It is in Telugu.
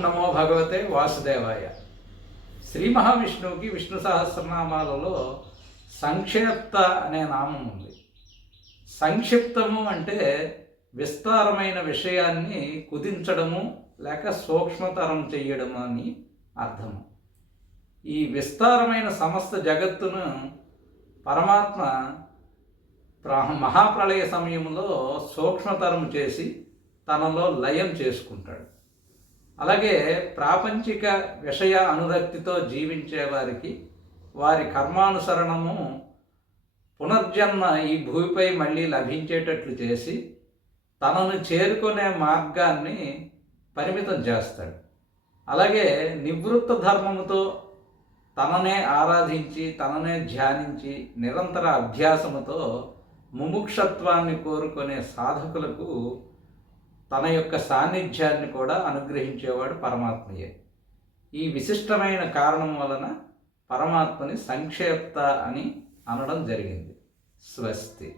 నమో భగవతే వాసుదేవాయ. శ్రీ మహావిష్ణువుకి విష్ణు సహస్రనామాలలో సంక్షిప్త అనే నామం ఉంది. సంక్షిప్తము అంటే విస్తారమైన విషయాన్ని కుదించడము లేక సూక్ష్మతరం చెయ్యడము అని అర్థము. ఈ విస్తారమైన సమస్త జగత్తును పరమాత్మ మహాప్రళయ సమయంలో సూక్ష్మతరం చేసి తనలో లయం చేసుకుంటాడు. అలాగే ప్రాపంచిక విషయ అనురక్తితో జీవించే వారికి వారి కర్మానుసరణము పునర్జన్మ ఈ భూమిపై మళ్ళీ లభించేటట్లు చేసి తనను చేరుకునే మార్గాన్ని పరిమితం చేస్తాడు. అలాగే నివృత్త ధర్మముతో తననే ఆరాధించి తననే ధ్యానించి నిరంతర అభ్యాసముతో ముముక్షత్వాన్ని కోరుకునే సాధకులకు తన యొక్క సాన్నిధ్యాన్ని కూడా అనుగ్రహించేవాడు పరమాత్మయే. ఈ విశిష్టమైన కారణం వలన పరమాత్మని సంక్షేప్త అని అనడం జరిగింది. స్వస్తి.